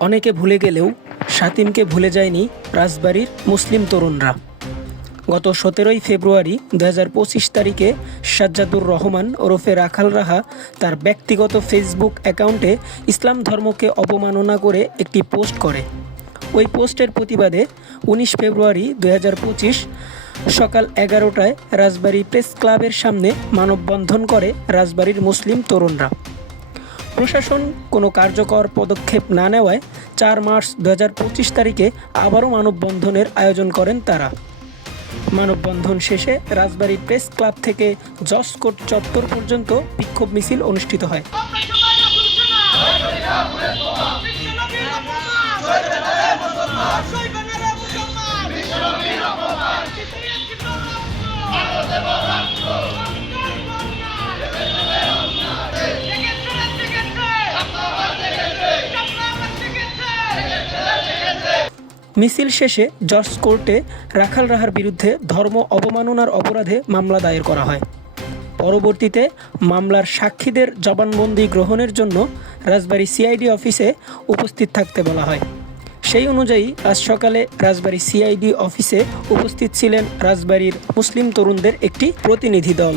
অনেকে ভুলে গেলেও সাতিমকে ভুলে যায়নি রাজবাড়ির মুসলিম তরুণরা। গত সতেরোই ফেব্রুয়ারি দু হাজার পঁচিশ তারিখে সাজ্জাদুর রহমান ওরফে রাখাল রাহা তার ব্যক্তিগত ফেসবুক অ্যাকাউন্টে ইসলাম ধর্মকে অবমাননা করে একটি পোস্ট করে। ওই পোস্টের প্রতিবাদে উনিশ ফেব্রুয়ারি দু হাজার পঁচিশ সকাল এগারোটায় রাজবাড়ী প্রেস ক্লাবের সামনে মানববন্ধন করে রাজবাড়ির মুসলিম তরুণরা। প্রশাসন কোনো কার্যকর পদক্ষেপ না নেওয়ায় চার মার্চ দু হাজার পঁচিশ তারিখে আবারও মানববন্ধনের আয়োজন করেন তারা। মানববন্ধন শেষে রাজবাড়ী প্রেস ক্লাব থেকে জসকোট চত্বর পর্যন্ত বিক্ষোভ মিছিল অনুষ্ঠিত হয়। মিছিল শেষে জজ কোর্টে রাখাল রাহার বিরুদ্ধে ধর্ম অবমাননার অপরাধে মামলা দায়ের করা হয়। পরবর্তীতে মামলার সাক্ষীদের জবানবন্দি গ্রহণের জন্য রাজবাড়ী সিআইডি অফিসে উপস্থিত থাকতে বলা হয়। সেই অনুযায়ী আজ সকালে রাজবাড়ী সিআইডি অফিসে উপস্থিত ছিলেন রাজবাড়ির মুসলিম তরুণদের একটি প্রতিনিধি দল।